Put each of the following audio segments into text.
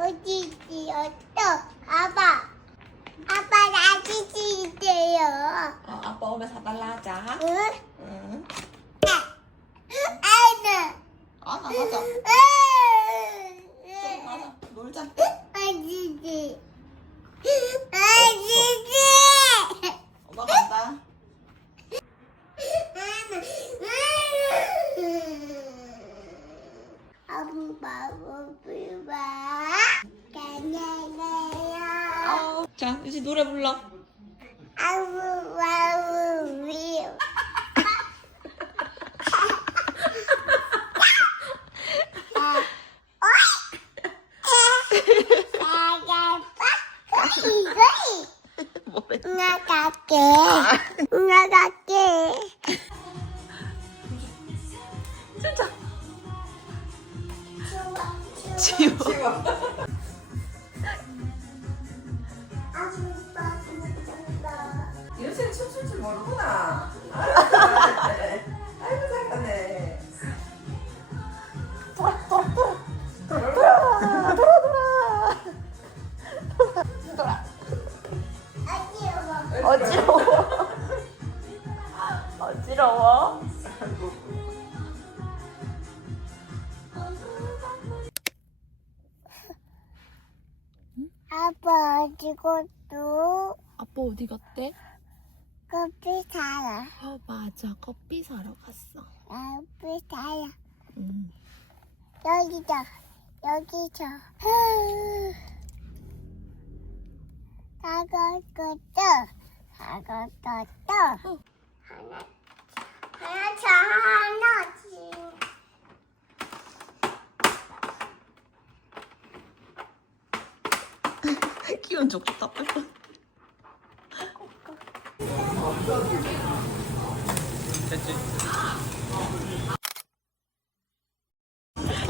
어디지 어떠 아빠 아빠 나 지지세요 어, 아빠 오면 사달라 하자. 응? 응. 아이는 아, 나 가자. 좀 가자. 놀자. 춤출 줄 모르구나. 아이고 잘하네. 돌아 돌아 돌아 돌아 돌아 돌아 돌아. 어지러워. 어지러워. 아빠 어디고또 아빠 어디 갔대? 커피 사러 어 맞아 커피 사러 갔어. 커피 사러 응. 여기죠 여기죠 사과 것도 사과 것도 어. 하나 하나 저 하나씩 기분 좋다. 됐지?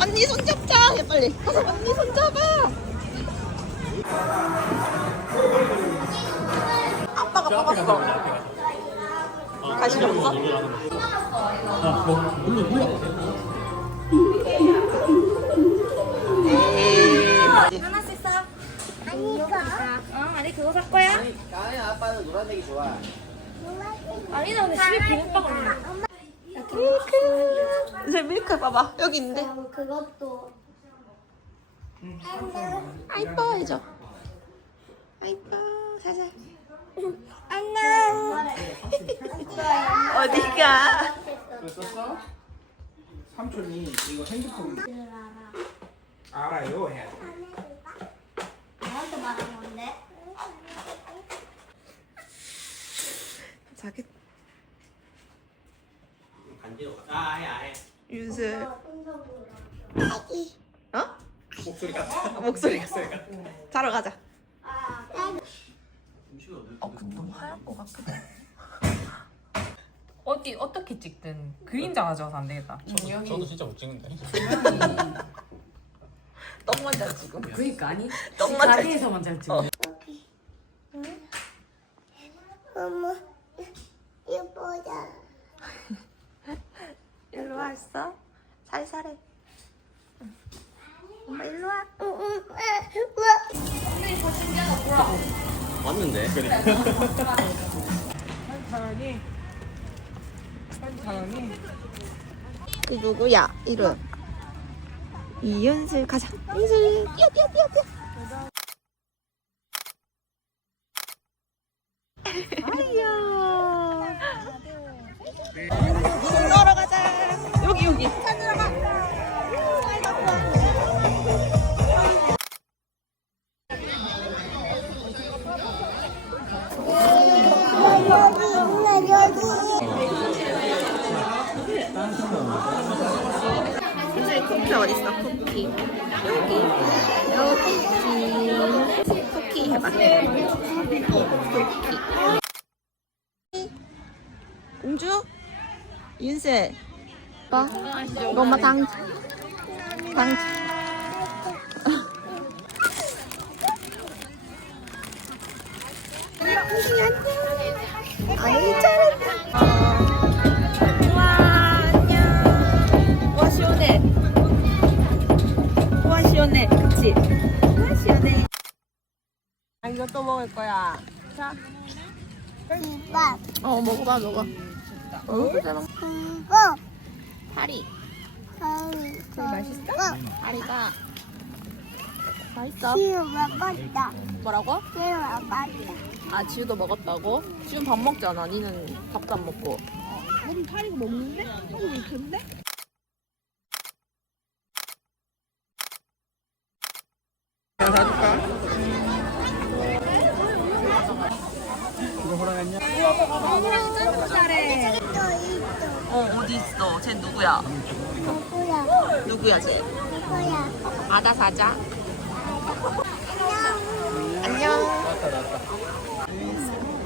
언니 손 잡자. 해 빨리. 가서 언니 손 잡아. 아빠가 뽑았어. 관심 없어? 아, 뭐. 에이. 하나씩 사. 아니가 어, 아니 그거 살 거야? 아니, 아니 아빠는 노란색이 좋아. 아니나 근데 집에 비눗방울 있네. 제 밀크 봐봐. 여기 있는데. 그것도 아이뻐 해줘. 아이뻐. 살살. 안녕 어디가? 썼어? 삼촌이 이거 핸드폰 알아요 해야 돼. 나한테 말한 건데 자기 간지러. 아, 아예 아예. 윤슬. 아기 어? 목소리 같아. 목소리가. 자러 가자. 음식을 어디? 어, 근데 너무 하얀 것 같기도 해. 어디 어떻게 찍든 그림자 가져와서 안 되겠다. 저도, 저도 진짜 못 찍는데. 똥만 잘 지금. 그니까 아니 똥만 잘 가게에서만 잘 찍어. 여기 사랑이 사랑이 이 누구야? 이름. 이윤슬 가자. 이윤슬 뛰어 뛰어 뛰어 뛰어. 쿠키 어디 있어? 쿠키. 여기. 여기. 쿠키 해봐. 어, 쿠키. 공주? 윤슬. 봐. 이거 엄마 당. 당. 아이 잘했다. 먹을 거야? 자. 이밥 어 먹어봐 먹어. 어 그잖아. 그리고 파리. 그리고 맛있어? 파리가 맛있어. 먹었다 뭐라고? 먹었다 아 지우도 먹었다고? 지금 밥 먹잖아. 니는 밥도 안 먹고. 그럼 파리가 먹는데? 어, 왜 이렇게 내가 사줄까? 이거 호랑이냐? 또 있어 어 어디 있어? 쟤 누구야? 누구야 누구야 쟤? 누구야 아다 사자. 안녕.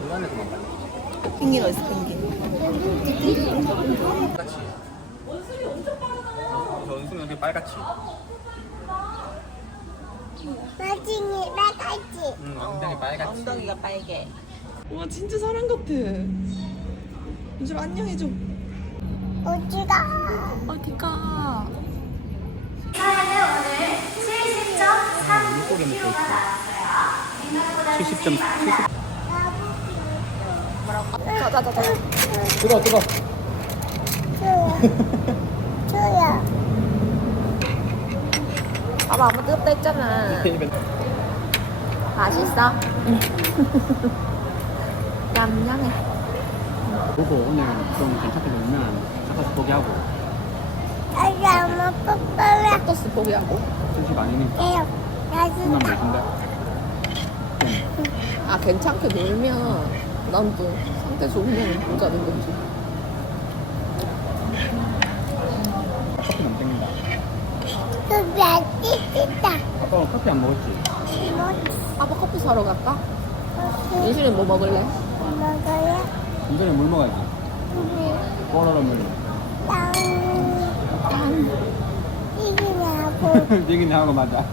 그 안에 도망가. 펭귄 펭귄? 빨갛지. 저 은승이 여기 빨갛지. 나중에 나갈지 응, 엉덩이 빨갛지. 엉덩이가 빨개. 와 진짜 사람 같아. 윤슬 안녕해줘. 어디가 어디가? 물고기 먹고 있어. 70점. 70. 자자자자. 뜨거 뜨거. 줘야 봐봐 아무 뜨겁다 했잖아. 맛있어? 냠냠해. 보고 오늘 좀 괜찮게 놀면 잠깐 포기하고 아기 엄마 뽀뽀해 토스 포기하고. 70 아니니까 해요 끝나면 나중에 되신다. 아 괜찮게 놀면 난 또 상태 좋으면 모자는 건지. 커피 안 땡긴다. 아빠 커피 먹었지? 뭐 아빠 커피 사러 갈까? 어디 윤슬이는 뭐 먹을래? 먹어요? 운전에 물 먹어야지. 뽀로로 물. 땅 이기냐고 얘기 나하고 맞아.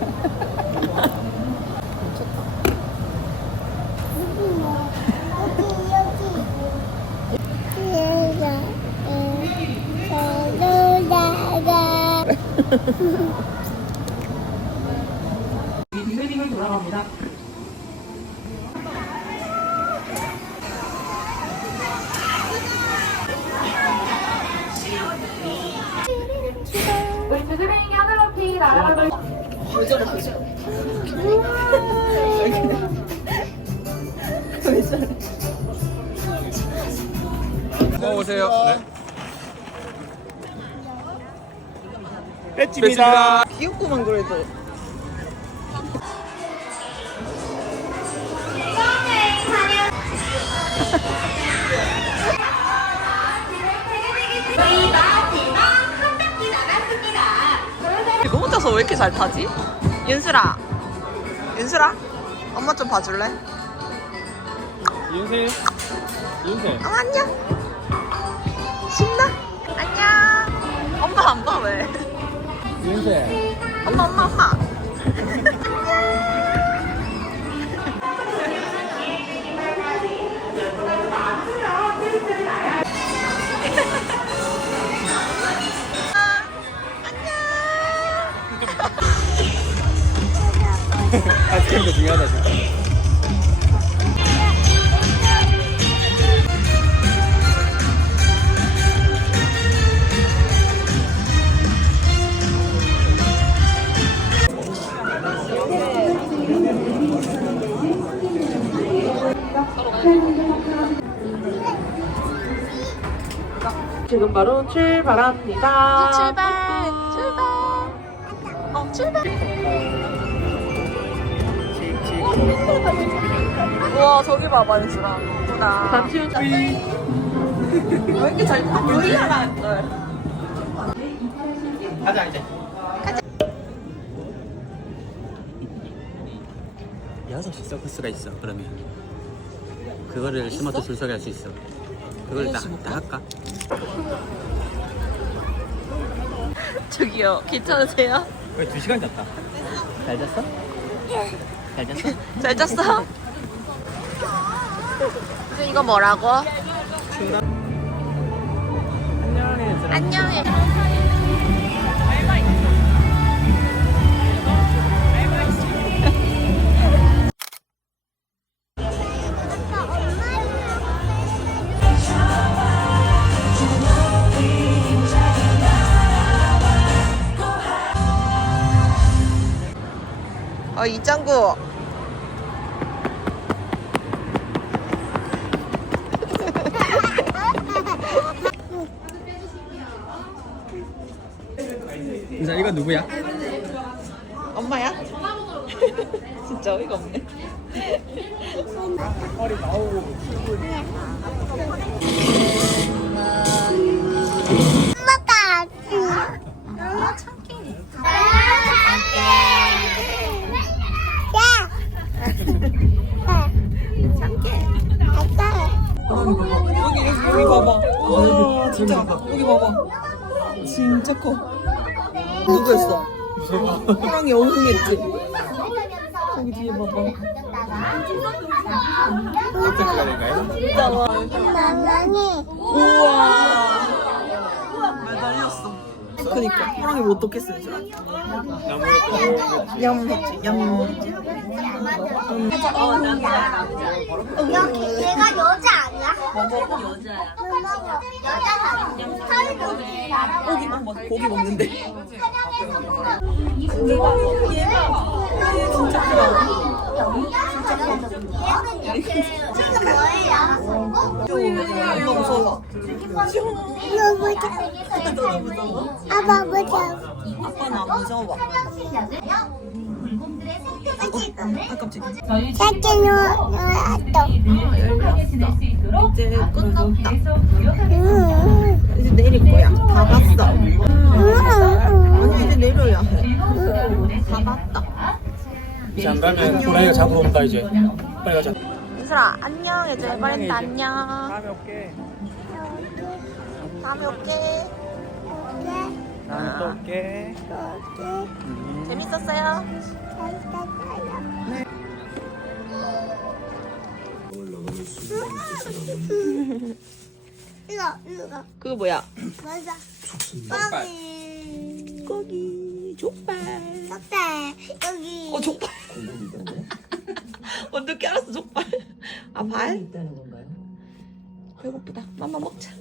여기 여기 얘가 저러다가 먹어보세요. 네. 뺏집니다. 귀엽구만 그래도. 이거 혼자서 왜 이렇게 잘 타지? 윤슬아, 윤슬아, 엄마 좀 봐줄래? 윤세. 윤세. 어, 안녕. 신나? 안녕. 엄마 안 봐 왜? 윤세. 엄마 엄마 엄마. 아이스크림도 중요하다 진짜. 지금 바로 출발합니다. 출발 출발. 어 출발. 우와 저기 봐봐 윤슬아. 예쁘다. 잠시 후왜 이렇게 잘 타? 요리하라. 가자 이제. 여섯 시 서커스가 있어 그러면 그거를 스마트 출석할 수 있어. 그걸 다, 다 할까? 저기요 괜찮으세요? 거의 두 시간 잤다. 잘 잤어? 잘 잤어? 잘 잤어? 이제 이거 뭐라고? 안녕해. 안녕해. 어 이짱구. 인사 이거 누구야? 엄마야? 진짜 어이가 없네. 엄마가 너무 참깨. 야. 참깨. 아빠. 여기 여기 여기 봐봐. 와 진짜 여기 봐봐. 진짜 커. 누구였어? 호랑이 어흥했지. 여기 뒤에 봐봐. 나나니. 우와. 매달렸어. 그니까 호랑이 못 어떻겠어 이제. 얌했지 얌. 여기 얘가 여자 여자야. 고기 먹는데. 엄마 무서워. 아빠 무서워. 아빠는 안 무서워. 아 깜짝이야. 새끼 놀았어. 이제 끝났다. 응. 이제 내릴 거야. 다 봤어. 응. 아니 이제 내려야 해. 다 봤다. 이제 안 가면 고라니가 잡으러 온다 이제. 빨리 가자. 윤슬아 안녕 이제 말했다 안녕. 다음에 올게. 다음에 올게. 다음에 또 올게. 재밌었어요? 이거 이거 그거 뭐야? 맞아. 여기 고기 족발. 석대 여기. 어 족발. 어떻게 알았어 족발? 아 발? 배고프다. 맘마 먹자.